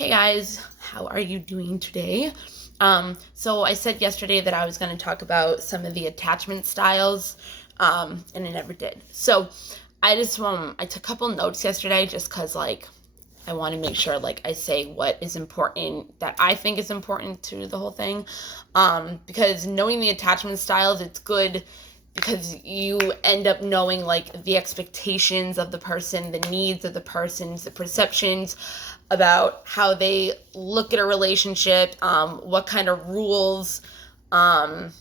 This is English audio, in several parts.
Hey guys, how are you doing today? So I said yesterday that I was going to talk about some of the attachment styles, and I never did. So I took a couple notes yesterday just because I want to make sure I say what is important that I think is important to the whole thing, because knowing the attachment styles, it's good because you end up knowing the expectations of the person, the needs of the persons, the perceptions about how they look at a relationship, what kind of rules, their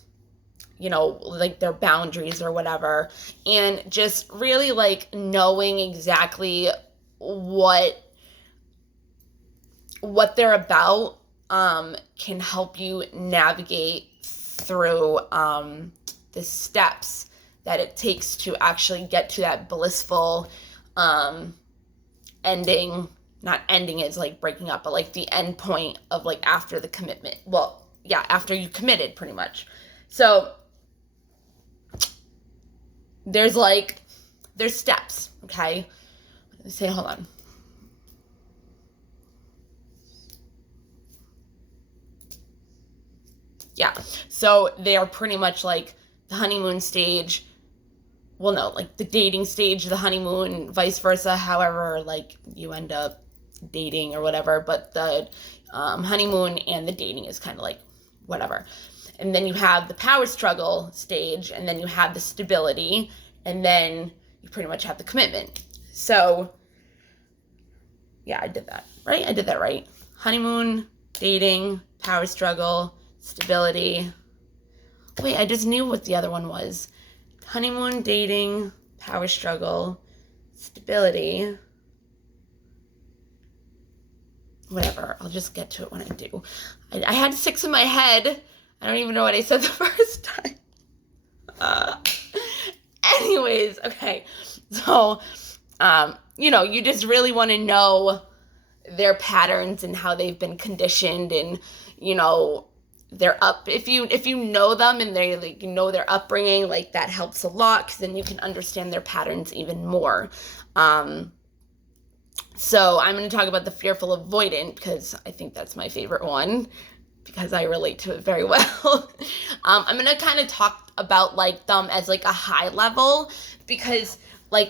boundaries or whatever, and just really knowing exactly what they're about can help you navigate through the steps that it takes to actually get to that blissful ending. Not ending is breaking up, but the end point of after the commitment. Well, yeah, after you committed, pretty much. So there's steps, okay? Hold on. Yeah, so they are pretty much the honeymoon stage. Well, no, the dating stage, the honeymoon, vice versa. However, you end up dating or whatever, but the honeymoon and the dating is kind of whatever. And then you have the power struggle stage, and then you have the stability, and then you pretty much have the commitment. So, yeah, I did that, right? I did that right. Honeymoon, dating, power struggle, stability. Wait, I just knew what the other one was. Honeymoon, dating, power struggle, stability. Whatever, I'll just get to it when I do. I had 6 in my head. I don't even know what I said the first time. Anyways, okay. So, you just really want to know their patterns and how they've been conditioned, and, they're up. If you know them and they their upbringing, that helps a lot, because then you can understand their patterns even more. So I'm going to talk about the fearful avoidant, because I think that's my favorite one, because I relate to it very well. I'm going to kind of talk about them as a high level, because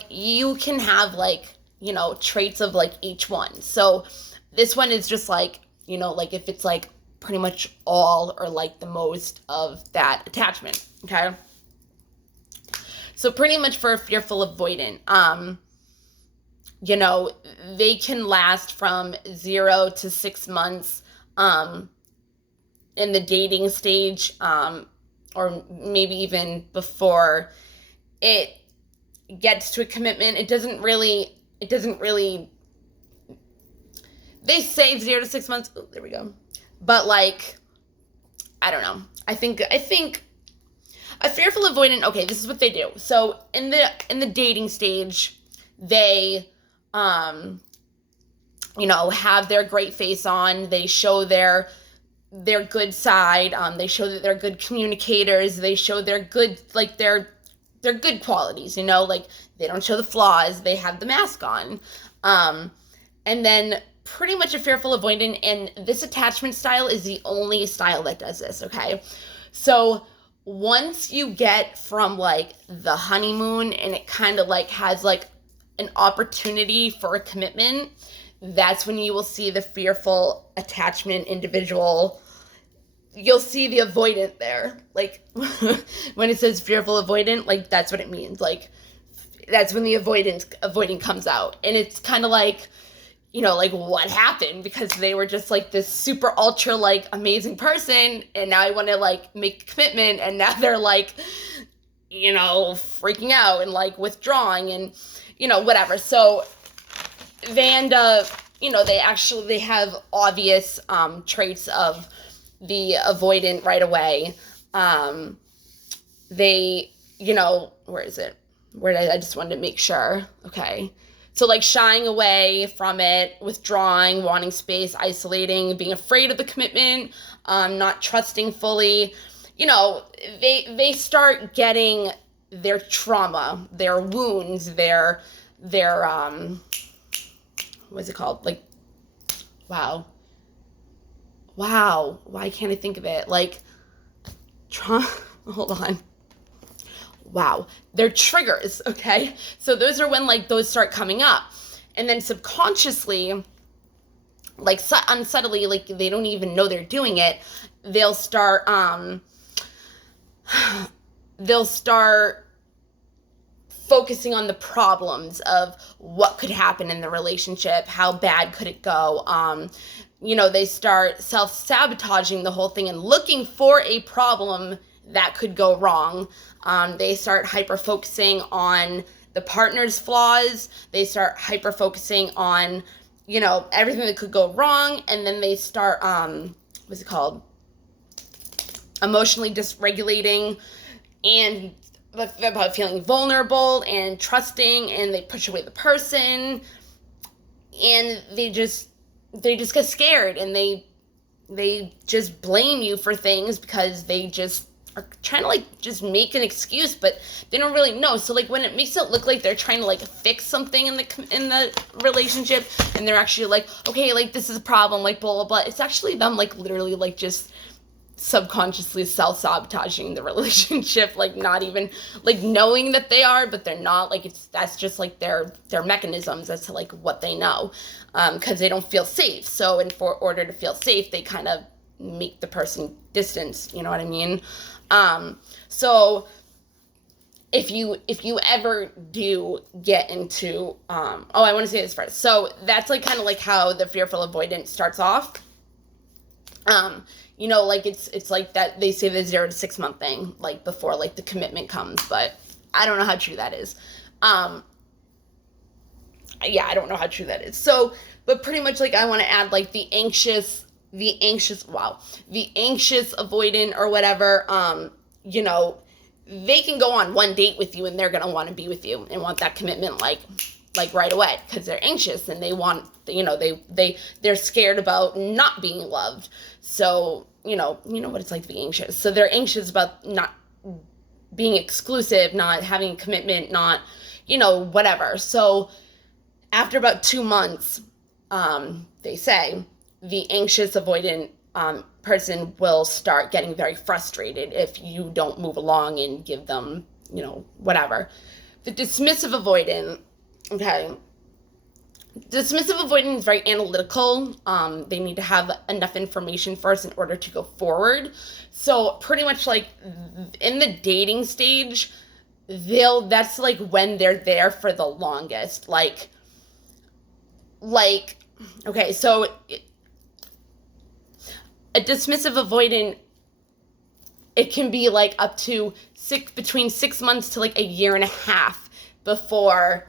you can have traits of each one. So this one is just if it's pretty much all or the most of that attachment. Okay. So pretty much for a fearful avoidant, they can last from 0 to 6 months in the dating stage, or maybe even before it gets to a commitment. It doesn't really, they say 0 to 6 months. Oh, there we go. But I don't know. I think a fearful avoidant, okay, this is what they do. So in the dating stage, they have their great face on. They show their good side. They show that they're good communicators. They show their good their good qualities. They don't show the flaws. They have the mask on. And then pretty much a fearful avoidant, and this attachment style is the only style that does this, okay? So once you get from the honeymoon and it kind of has an opportunity for a commitment, that's when you will see the fearful attachment individual. You'll see the avoidant there. When it says fearful avoidant, that's what it means. That's when the avoidant comes out. And it's kind of what happened, because they were just this super ultra amazing person, and now I want to make a commitment, and now they're freaking out and withdrawing and whatever. So they end up, they have obvious traits of the avoidant right away. They, where is it? I just wanted to make sure. Okay. So shying away from it, withdrawing, wanting space, isolating, being afraid of the commitment, not trusting fully. They start getting their trauma, their wounds, their what's it called? Wow. wow, why can't I think of it? Like, hold on. Wow, they're triggers, okay? So those are when like those start coming up. And then subconsciously, like unsubtly, like they don't even know they're doing it, they'll start they'll start focusing on the problems of what could happen in the relationship, how bad could it go. They start self-sabotaging the whole thing and looking for a problem that could go wrong. They start hyper-focusing on the partner's flaws. They start hyper-focusing on, everything that could go wrong. And then they start, what's it called? Emotionally dysregulating and about feeling vulnerable and trusting, and they push away the person, and they just get scared, and they just blame you for things because they just are trying to like just make an excuse, but they don't really know. So like when it makes it look like they're trying to like fix something in the relationship, and they're actually like, okay, like this is a problem, like blah blah blah, it's actually them like literally like just subconsciously self-sabotaging the relationship, like not even like knowing that they are, but they're not, like that's just like their mechanisms as to like what they know, because they don't feel safe. So for order to feel safe, they kind of make the person distance, you know what I mean? So if you ever do get into I want to say this first. So that's like kind of like how the fearful avoidant starts off. Like it's like that they say the 0 to 6 month thing, like before like the commitment comes, but I don't know how true that is. I don't know how true that is. So, but pretty much like I want to add like the anxious avoidant or whatever, they can go on one date with you and they're going to want to be with you and want that commitment like right away because they're anxious and they want, they're scared about not being loved. So, you know what it's like to be anxious. So they're anxious about not being exclusive, not having a commitment, not, whatever. So after about 2 months, they say the anxious avoidant person will start getting very frustrated if you don't move along and give them, whatever. The dismissive avoidant, okay, dismissive avoidant is very analytical. They need to have enough information first in order to go forward. So pretty much like in the dating stage, that's like when they're there for the longest. Like, okay, so a dismissive avoidant, it can be like up to between 6 months to like a year and a half before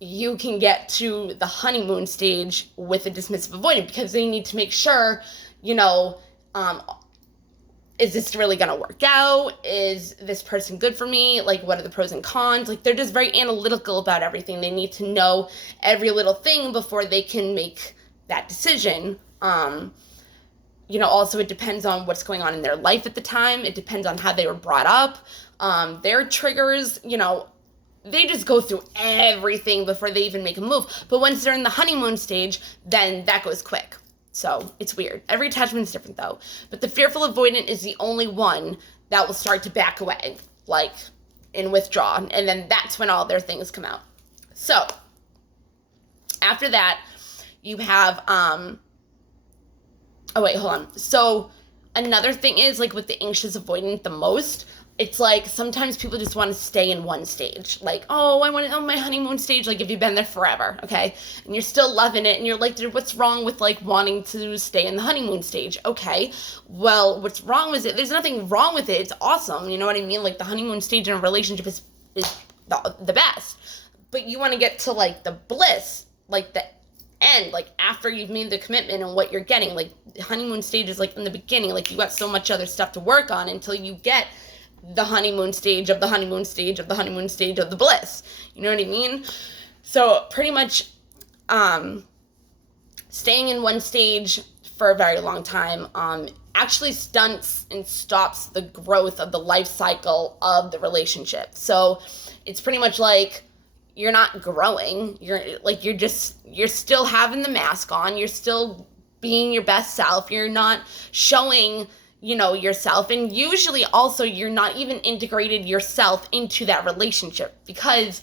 you can get to the honeymoon stage with a dismissive avoidant, because they need to make sure, is this really going to work out? Is this person good for me? Like, what are the pros and cons? Like, they're just very analytical about everything. They need to know every little thing before they can make that decision. Also it depends on what's going on in their life at the time. It depends on how they were brought up. Their triggers, they just go through everything before they even make a move. But once they're in the honeymoon stage, then that goes quick. So it's weird. Every attachment is different though. But the fearful avoidant is the only one that will start to back away, like and withdraw. And then that's when all their things come out. So after that, you have, oh wait, hold on. So another thing is like with the anxious avoidant the most, it's like sometimes people just want to stay in one stage. Like, oh, I want to on my honeymoon stage. Like if you've been there forever, okay, and you're still loving it, and you're like, what's wrong with like wanting to stay in the honeymoon stage? Okay, well, what's wrong with it? There's nothing wrong with it. It's awesome. You know what I mean? Like the honeymoon stage in a relationship is the best. But you want to get to like the bliss, like the end, like after you've made the commitment and what you're getting. Like the honeymoon stage is like in the beginning. Like you got so much other stuff to work on until you get the honeymoon stage of the honeymoon stage of the honeymoon stage of the bliss. You know what I mean? So pretty much staying in one stage for a very long time actually stunts and stops the growth of the life cycle of the relationship. So it's pretty much like you're not growing. You're still having the mask on. You're still being your best self. You're not showing, yourself. And usually also you're not even integrated yourself into that relationship, because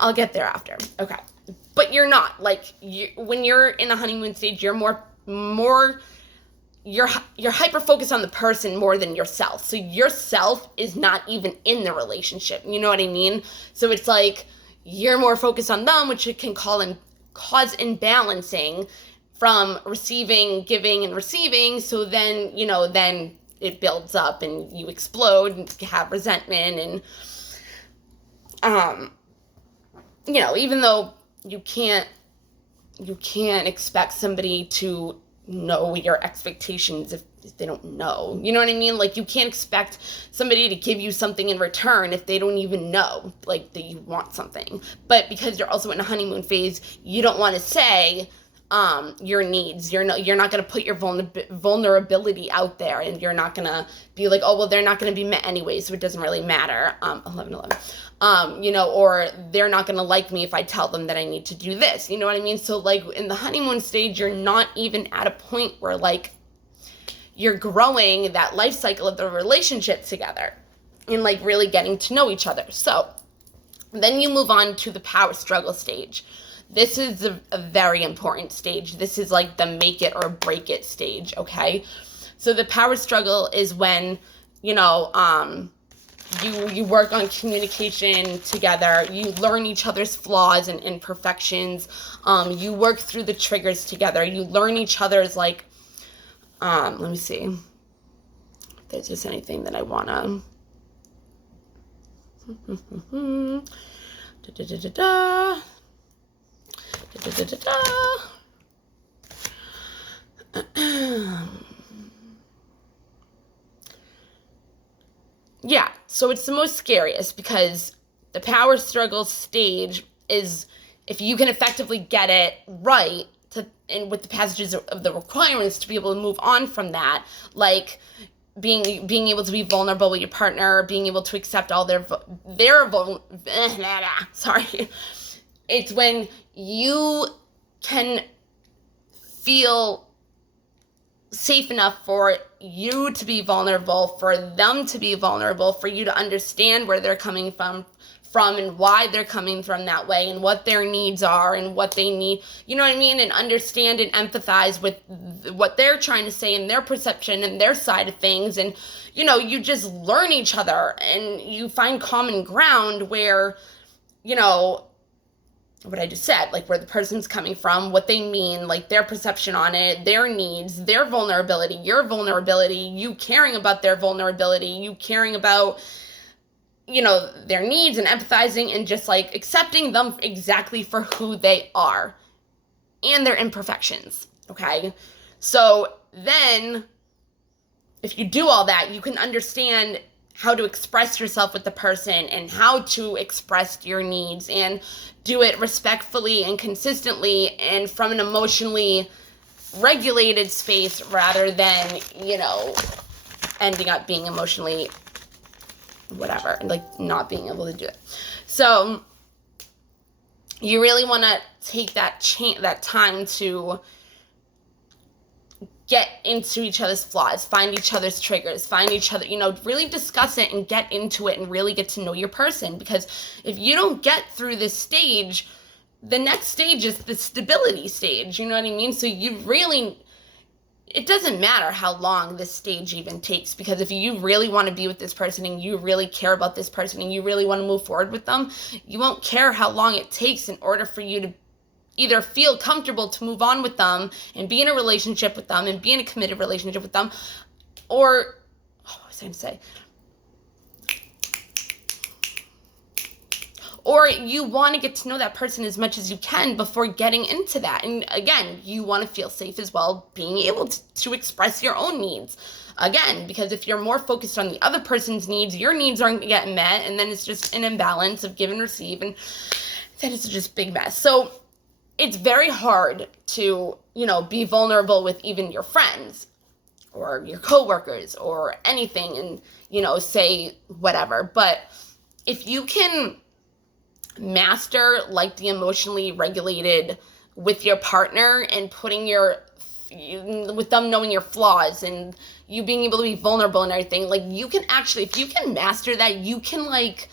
I'll get there after. Okay. But you're not, when you're in a honeymoon stage, you're you're hyper focused on the person more than yourself. So yourself is not even in the relationship. You know what I mean? So it's like you're more focused on them, which it can cause imbalancing from receiving, giving, and receiving. So then, then it builds up and you explode and have resentment. And, even though you can't expect somebody to know your expectations if they don't know. You know what I mean? Like, you can't expect somebody to give you something in return if they don't even know, that you want something. But because you're also in a honeymoon phase, you don't want to say your needs. You're not going to put your vulnerability out there, and you're not going to be like, oh, well, they're not going to be met anyway, so it doesn't really matter. 11. Or they're not going to like me if I tell them that I need to do this. You know what I mean? So, in the honeymoon stage, you're not even at a point where, you're growing that life cycle of the relationship together and, really getting to know each other. So, then you move on to the power struggle stage. This is a very important stage. This is the make it or break it stage, okay? So the power struggle is when, you work on communication together. You learn each other's flaws and imperfections. You work through the triggers together. You learn each other's, let me see if there's just anything that I want to... Yeah, so it's the most scariest, because the power struggle stage is if you can effectively get it right and with the passages of the requirements to be able to move on from that, being able to be vulnerable with your partner, being able to accept all sorry. It's when you can feel safe enough for you to be vulnerable, for them to be vulnerable, for you to understand where they're coming from and why they're coming from that way, and what their needs are and what they need, you know what I mean? And understand and empathize with what they're trying to say and their perception and their side of things. And, you just learn each other and you find common ground where, what I just said, where the person's coming from, what they mean, their perception on it, their needs, their vulnerability, your vulnerability, you caring about their vulnerability, you caring about, their needs, and empathizing and just accepting them exactly for who they are and their imperfections. Okay. So then if you do all that, you can understand how to express yourself with the person and how to express your needs and do it respectfully and consistently and from an emotionally regulated space, rather than, ending up being emotionally whatever, not being able to do it. So you really want to take that time to get into each other's flaws, find each other's triggers, find each other, really discuss it and get into it and really get to know your person. Because if you don't get through this stage, the next stage is the stability stage, you know what I mean? So it doesn't matter how long this stage even takes, because if you really want to be with this person and you really care about this person and you really want to move forward with them, you won't care how long it takes in order for you to either feel comfortable to move on with them and be in a relationship with them and be in a committed relationship with them, or, what was I going to say? Or you want to get to know that person as much as you can before getting into that. And again, you want to feel safe as well, being able to express your own needs. Again, because if you're more focused on the other person's needs, your needs aren't getting met, and then it's just an imbalance of give and receive, and then it's just a big mess. So it's very hard to, be vulnerable with even your friends or your coworkers or anything and, say whatever. But if you can master like the emotionally regulated with your partner and with them knowing your flaws and you being able to be vulnerable and everything. Like, you can actually, if you can master that, you can like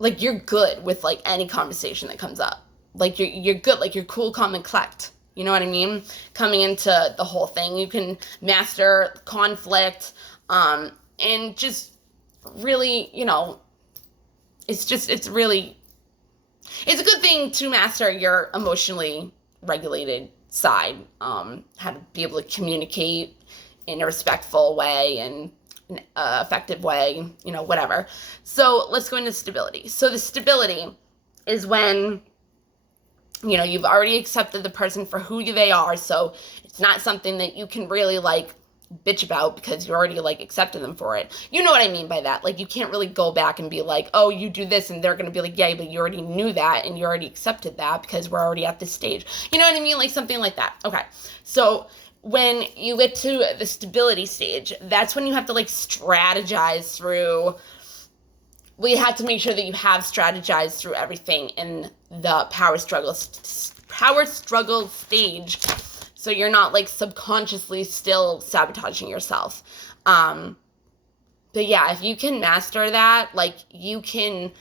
you're good with like any conversation that comes up. Like, you're good, like you're cool, calm, and collect. You know what I mean? Coming into the whole thing, you can master conflict, and just really, it's a good thing to master your emotionally regulated side, how to be able to communicate in a respectful way and an effective way, whatever. So let's go into stability. So the stability is when, you've already accepted the person for who they are, so it's not something that you can really, like, bitch about because you already, like, accepted them for it. You know what I mean by that? Like, you can't really go back and be like, oh, you do this, and they're going to be like, yeah, but you already knew that, and you already accepted that because we're already at this stage. You know what I mean? Like, something like that. Okay. So when you get to the stability stage, that's when you have to, like, strategize through... Well, you have to make sure that you have strategized through everything in the power struggle stage, so you're not, like, subconsciously still sabotaging yourself. But yeah, if you can master that, like, it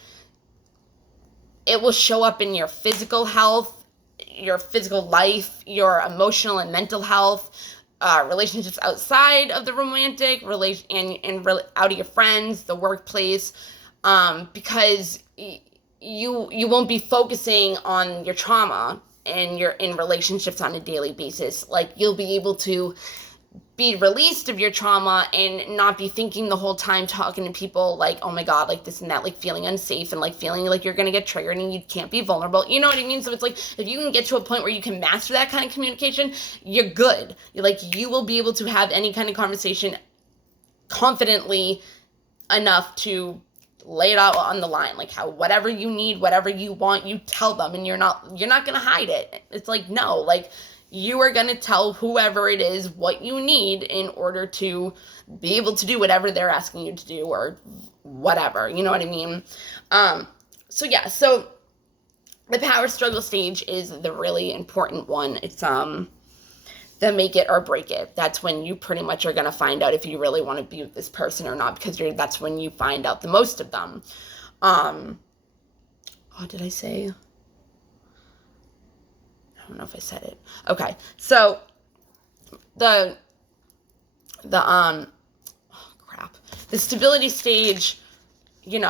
will show up in your physical health, your physical life, your emotional and mental health, relationships outside of the romantic, and out of your friends, the workplace, because you won't be focusing on your trauma and you're in relationships on a daily basis. Like, you'll be able to be released of your trauma and not be thinking the whole time, talking to people like, oh my God, like this and that, like feeling unsafe and like feeling like you're going to get triggered and you can't be vulnerable. You know what I mean? So it's like, if you can get to a point where you can master that kind of communication, you're good. You will be able to have any kind of conversation confidently enough to lay it out on the line, like how whatever you need, whatever you want, you tell them, and you're not going to hide it. It's like, no, like, you are going to tell whoever it is what you need in order to be able to do whatever they're asking you to do or whatever, you know what I mean? So yeah, so the power struggle stage is the really important one. It's the make it or break it. That's when you pretty much are going to find out if you really want to be with this person or not, because that's when you find out the most of them. Did I say? I don't know if I said it. Okay. So the stability stage, you're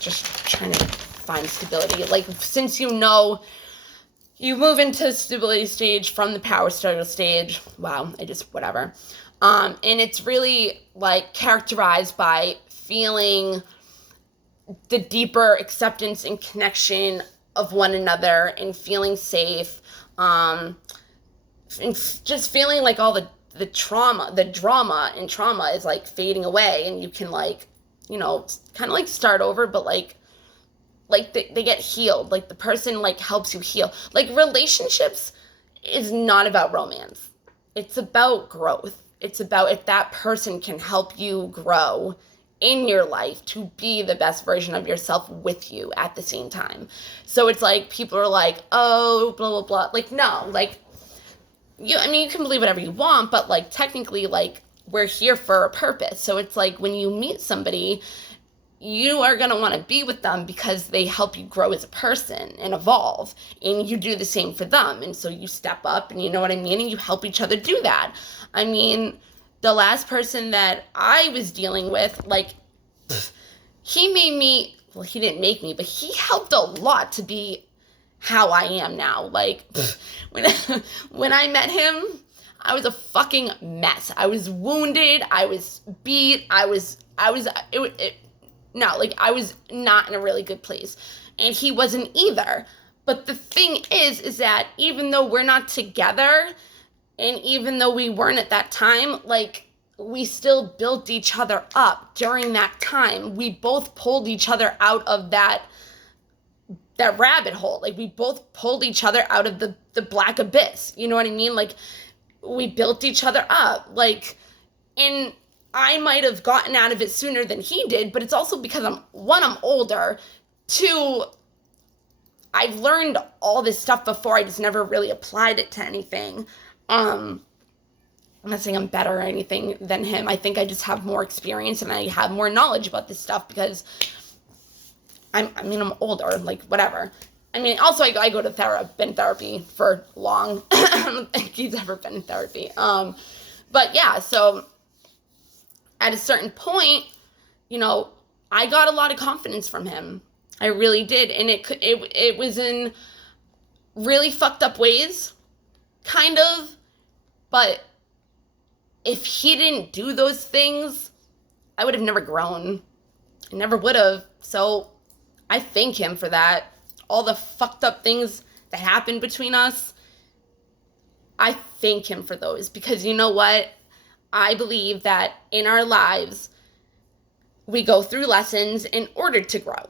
just trying to find stability. Like, since you move into stability stage from the power struggle stage. Wow, whatever. And it's really, like, characterized by feeling the deeper acceptance and connection of one another and feeling safe. And just feeling like all the drama is, like, fading away, and you can, like, kind of like start over, but like they get healed. Like, the person, like, helps you heal. Like, relationships is not about romance. It's about growth. It's about if that person can help you grow in your life to be the best version of yourself with you at the same time. So it's like, people are like, oh, blah, blah, blah. Like, no, like, you can believe whatever you want, but, like, technically, like, we're here for a purpose. So it's like, when you meet somebody, you are going to want to be with them because they help you grow as a person and evolve, and you do the same for them. And so you step up, and you know what I mean? And you help each other do that. I mean, the last person that I was dealing with, like, he made me, well, he didn't make me, but he helped a lot to be how I am now. Like, when I met him, I was a fucking mess. I was wounded. I was beat. I was not in a really good place. And he wasn't either. But the thing is that even though we're not together, and even though we weren't at that time, like, we still built each other up during that time. We both pulled each other out of that rabbit hole. Like, we both pulled each other out of the black abyss. You know what I mean? Like, we built each other up. Like, and I might have gotten out of it sooner than he did, but it's also because I'm older. two, I've learned all this stuff before. I just never really applied it to anything. I'm not saying I'm better or anything than him. I think I just have more experience and I have more knowledge about this stuff because I'm older, like whatever. I mean, also I go to therapy. I've been in therapy for long. I don't think he's ever been in therapy. But yeah, so at a certain point, I got a lot of confidence from him. I really did, and it was in really fucked up ways, kind of. But if he didn't do those things, I would have never grown. I never would have. So I thank him for that. All the fucked up things that happened between us, I thank him for those. Because you know what? I believe that in our lives, we go through lessons in order to grow.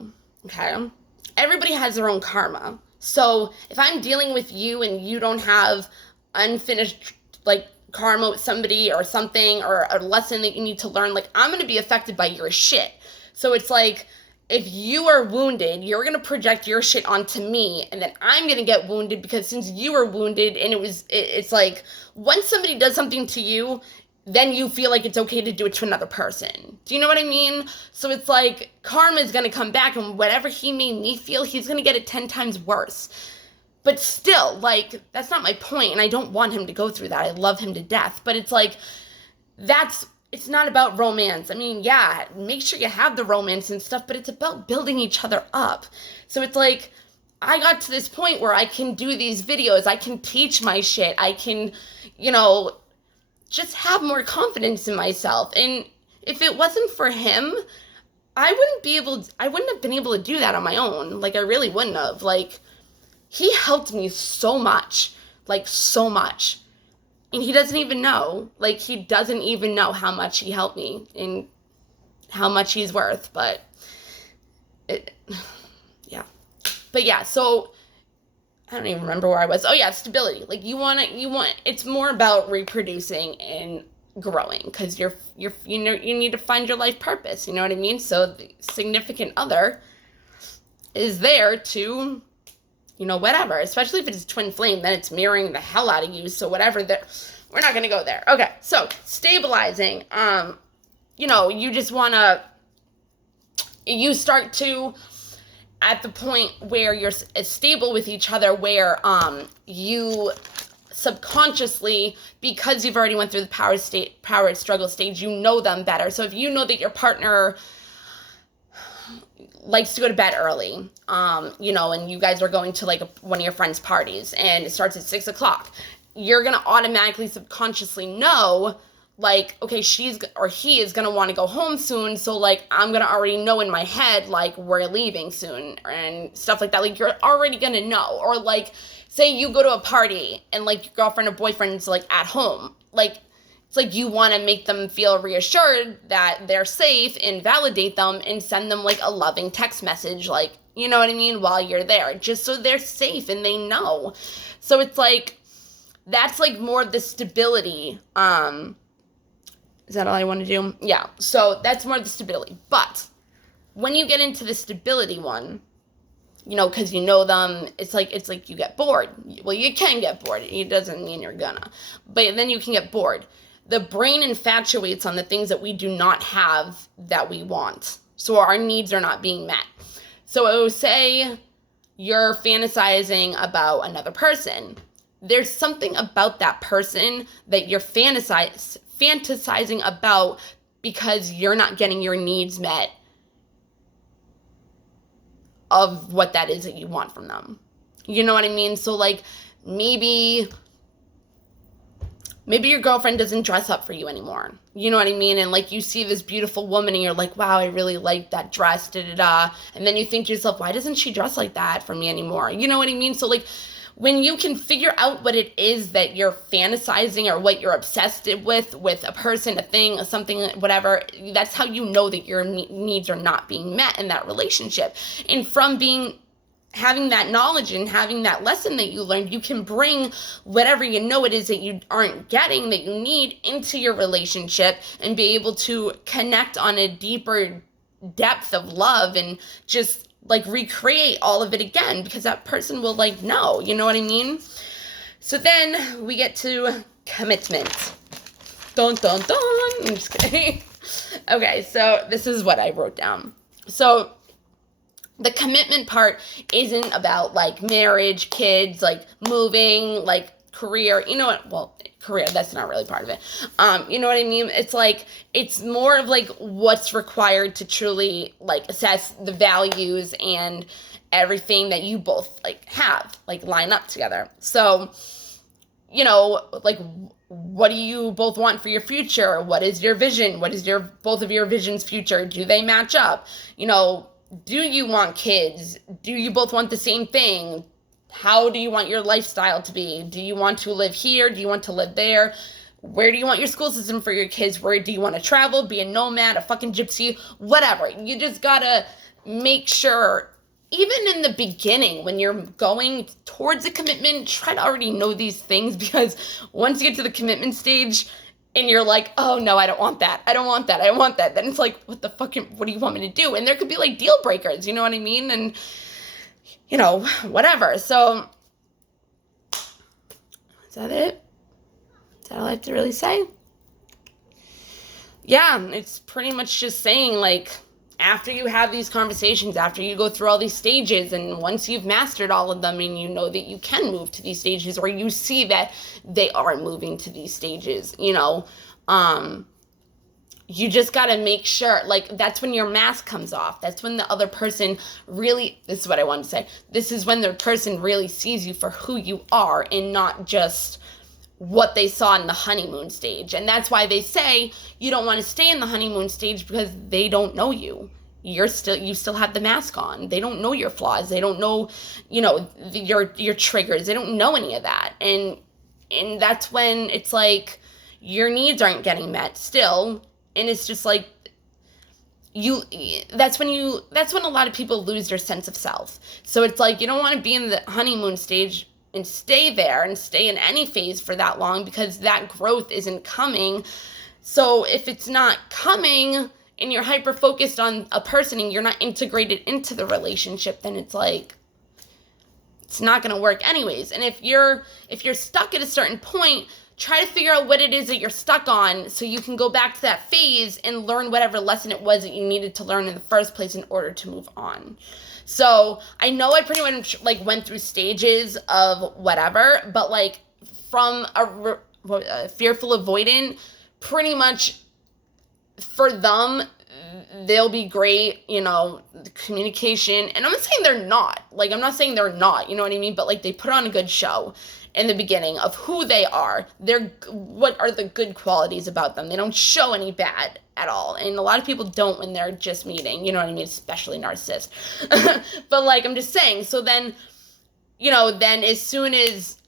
Okay? Everybody has their own karma. So if I'm dealing with you and you don't have unfinished, like, karma with somebody or something or a lesson that you need to learn, like, I'm going to be affected by your shit. So it's like, if you are wounded, you're going to project your shit onto me, and then I'm going to get wounded because since you were wounded, and it's like, once somebody does something to you, then you feel like it's okay to do it to another person. Do you know what I mean? So it's like, karma is going to come back, and whatever he made me feel, he's going to get it 10 times worse. But still, like, that's not my point, and I don't want him to go through that. I love him to death. But it's like, it's not about romance. I mean, yeah, make sure you have the romance and stuff, but it's about building each other up. So it's like, I got to this point where I can do these videos. I can teach my shit. I can, just have more confidence in myself. And if it wasn't for him, I wouldn't have been able to do that on my own. Like, I really wouldn't have. Like, he helped me so much. Like, so much. And he doesn't even know. Like, he doesn't even know how much he helped me and how much he's worth. But, yeah. But yeah, so I don't even remember where I was. Oh yeah, stability. Like, it's more about reproducing and growing because you need to find your life purpose. You know what I mean? So the significant other is there to, whatever. Especially if it's twin flame, then it's mirroring the hell out of you. So whatever. We're not gonna go there. Okay. So stabilizing. You just wanna. You start to. At the point where you're stable with each other, where you subconsciously, because you've already went through the power struggle stage, you know them better. So if you know that your partner likes to go to bed early, and you guys are going to like one of your friends' parties and it starts at 6:00, you're going to automatically subconsciously know, like, okay, she is going to want to go home soon. So like, I'm going to already know in my head, like, we're leaving soon and stuff like that. Like, you're already going to know. Or like, say you go to a party and like your girlfriend or boyfriend's like at home. Like, it's like you want to make them feel reassured that they're safe and validate them and send them like a loving text message. Like, you know what I mean? While you're there, just so they're safe and they know. So it's like, that's like more of the stability. Is that all I want to do? Yeah. So that's more the stability. But when you get into the stability one, because you know them, it's like you get bored. Well, you can get bored. It doesn't mean you're gonna. But then you can get bored. The brain infatuates on the things that we do not have that we want. So our needs are not being met. So say you're fantasizing about another person. There's something about that person that you're fantasizing about because you're not getting your needs met of what that is that you want from them. You know what I mean? So like, maybe your girlfriend doesn't dress up for you anymore. You know what I mean? And like, you see this beautiful woman and you're like, wow, I really like that dress, da-da-da. And then you think to yourself, why doesn't she dress like that for me anymore? You know what I mean? So like, when you can figure out what it is that you're fantasizing or what you're obsessed with a person, a thing, something, whatever, that's how you know that your needs are not being met in that relationship. And from having that knowledge and having that lesson that you learned, you can bring whatever it is that you aren't getting, that you need, into your relationship and be able to connect on a deeper depth of love and just like recreate all of it again, because that person will like know, you know what I mean? So then we get to commitment. Dun dun dun. I'm just kidding. Okay, so this is what I wrote down. So the commitment part isn't about like marriage, kids, like moving, like career. You know what? Well, career, that's not really part of it. You know what I mean? It's like, it's more of like what's required to truly like assess the values and everything that you both like have, like line up together. So, you know, like, what do you both want for your future? What is your vision? What is your both of your visions' future? Do they match up? You know, do you want kids? Do you both want the same thing? How do you want your lifestyle to be? Do you want to live here? Do you want to live there? Where do you want your school system for your kids? Where do you want to travel? Be a nomad, a fucking gypsy, whatever. You just gotta make sure, even in the beginning, when you're going towards a commitment, try to already know these things, because once you get to the commitment stage and you're like, oh no, I don't want that, I don't want that, I don't want that, then it's like, what the fuck, what do you want me to do? And there could be like deal breakers, you know what I mean? And, you know, whatever. So, is that it? Is that all I have to really say? Yeah, it's pretty much just saying, like, after you have these conversations, after you go through all these stages, and once you've mastered all of them and you know that you can move to these stages, or you see that they are moving to these stages, you know, you just got to make sure, like, that's when your mask comes off. That's when the other person really, this is what I wanted to say, this is when the person really sees you for who you are and not just what they saw in the honeymoon stage. And that's why they say you don't want to stay in the honeymoon stage, because they don't know you. You still have the mask on. They don't know your flaws. They don't know, you know, your triggers. They don't know any of that. And that's when it's like your needs aren't getting met still. And it's just like, that's when a lot of people lose their sense of self. So it's like, you don't want to be in the honeymoon stage and stay there and stay in any phase for that long, because that growth isn't coming. So if it's not coming and you're hyper focused on a person and you're not integrated into the relationship, then it's like, it's not going to work anyways. And if you're stuck at a certain point, try to figure out what it is that you're stuck on, so you can go back to that phase and learn whatever lesson it was that you needed to learn in the first place in order to move on. So I know I pretty much like went through stages of whatever, but like from a fearful avoidant, pretty much for them, they'll be great, you know, the communication. And I'm not saying they're not. Like, I'm not saying they're not, you know what I mean? But like, they put on a good show in the beginning of who they are. What are the good qualities about them? They don't show any bad at all. And a lot of people don't when they're just meeting, you know what I mean? Especially narcissists. But like, I'm just saying, so then, you know, then as soon as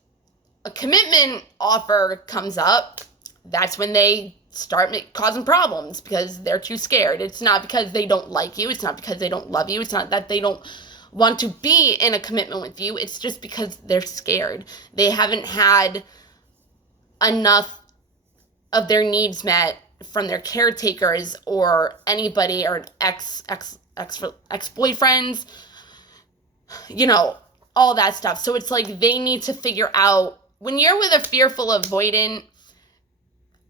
a commitment offer comes up, that's when they start causing problems, because they're too scared. It's not because they don't like you. It's not because they don't love you. It's not that they don't want to be in a commitment with you. It's just because they're scared. They haven't had enough of their needs met from their caretakers or anybody, or ex-boyfriends, you know, all that stuff. So it's like they need to figure out, when you're with a fearful avoidant,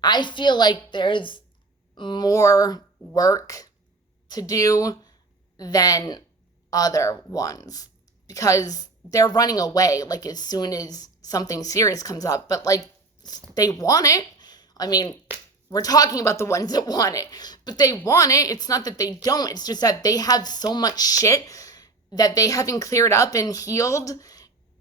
I feel like there's more work to do than other ones, because they're running away like as soon as something serious comes up. But like, they want it. I mean, we're talking about the ones that want it, but they want it. It's not that they don't. It's just that they have so much shit that they haven't cleared up and healed,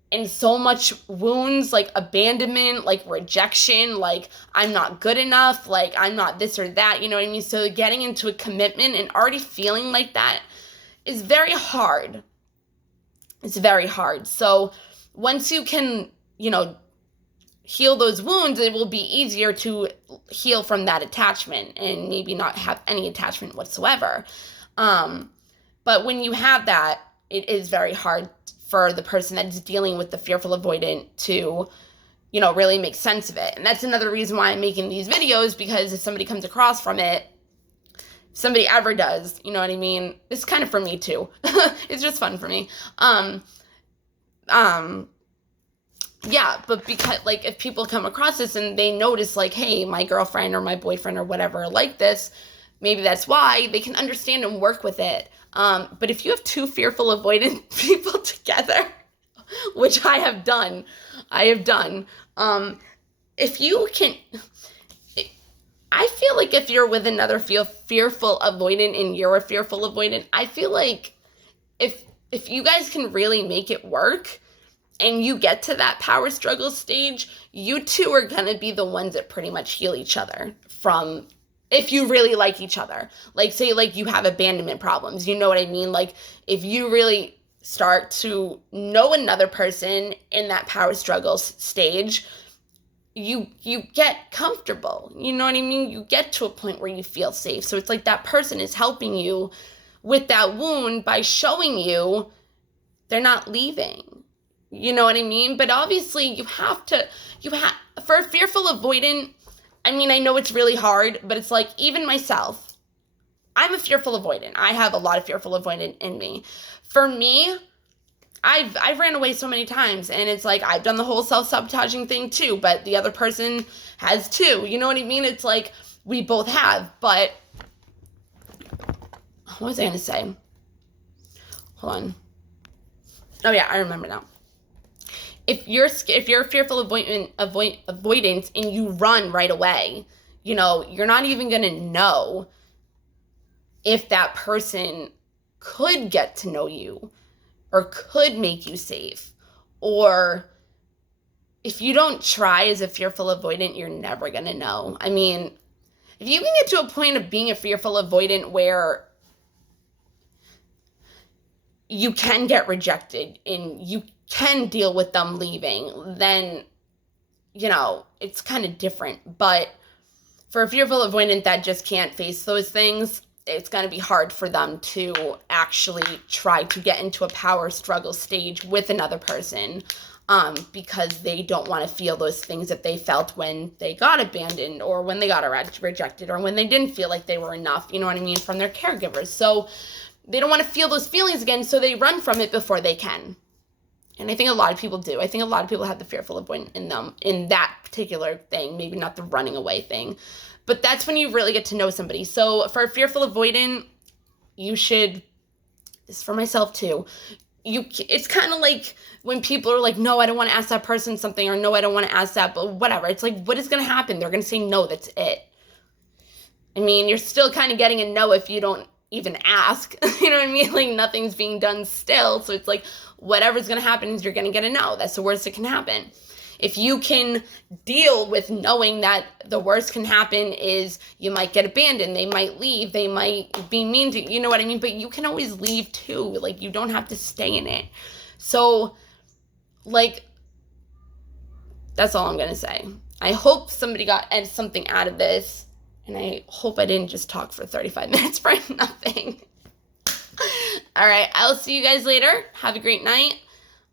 and so much wounds, like abandonment, like rejection, like I'm not good enough, like I'm not this or that, you know what I mean? So getting into a commitment and already feeling like that is very hard. It's very hard. So once you can, you know, heal those wounds, it will be easier to heal from that attachment and maybe not have any attachment whatsoever. But when you have that, it is very hard for the person that is dealing with the fearful avoidant to, you know, really make sense of it. And that's another reason why I'm making these videos, because if somebody comes across from it, somebody ever does. You know what I mean? It's kind of for me too. It's just fun for me. Yeah, but because, like, if people come across this and they notice, like, hey, my girlfriend or my boyfriend or whatever are like this, maybe that's why, they can understand and work with it. But if you have two fearful, avoidant people together, which I have done, if you can, I feel like if you're with another fearful avoidant and you're a fearful avoidant, I feel like if you guys can really make it work, and you get to that power struggle stage, you two are going to be the ones that pretty much heal each other from, if you really like each other. Like, say, like, you have abandonment problems. You know what I mean? Like, if you really start to know another person in that power struggle stage, you get comfortable. You know what I mean? You get to a point where you feel safe. So it's like that person is helping you with that wound by showing you they're not leaving. You know what I mean? But obviously for a fearful avoidant, I mean, I know it's really hard, but it's like, even myself, I'm a fearful avoidant. I have a lot of fearful avoidant in me. For me, I've ran away so many times, and it's like, I've done the whole self-sabotaging thing too, but the other person has too. You know what I mean? It's like, we both have, but what was I going to say? Hold on. Oh yeah, I remember now. If you're a fearful avoidance and you run right away, you know, you're not even going to know if that person could get to know you or could make you safe. Or if you don't try as a fearful avoidant, you're never going to know. I mean, if you can get to a point of being a fearful avoidant where you can get rejected and you can deal with them leaving, then, you know, it's kind of different. But for a fearful avoidant that just can't face those things, it's going to be hard for them to actually try to get into a power struggle stage with another person, because they don't want to feel those things that they felt when they got abandoned or when they got rejected or when they didn't feel like they were enough, you know what I mean, from their caregivers. So they don't want to feel those feelings again, so they run from it before they can. And I think a lot of people do. I think a lot of people have the fearful avoidant in them, in that particular thing, maybe not the running away thing. But that's when you really get to know somebody. So for a fearful avoidant, you should, this is for myself too, it's kind of like when people are like, no, I don't want to ask that person something, or no, I don't want to ask that, but whatever. It's like, what is going to happen? They're going to say no, that's it. I mean, you're still kind of getting a no if you don't even ask. You know what I mean? Like, nothing's being done still. So it's like, whatever's going to happen is you're going to get a no. That's the worst that can happen. If you can deal with knowing that the worst can happen is you might get abandoned, they might leave, they might be mean to you, you know what I mean? But you can always leave too. Like, you don't have to stay in it. So, like, that's all I'm going to say. I hope somebody got something out of this, and I hope I didn't just talk for 35 minutes for nothing. All right, I'll see you guys later. Have a great night.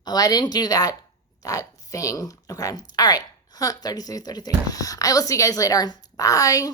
Oh, I didn't do that thing. Okay. All right. 33. I will see you guys later. Bye.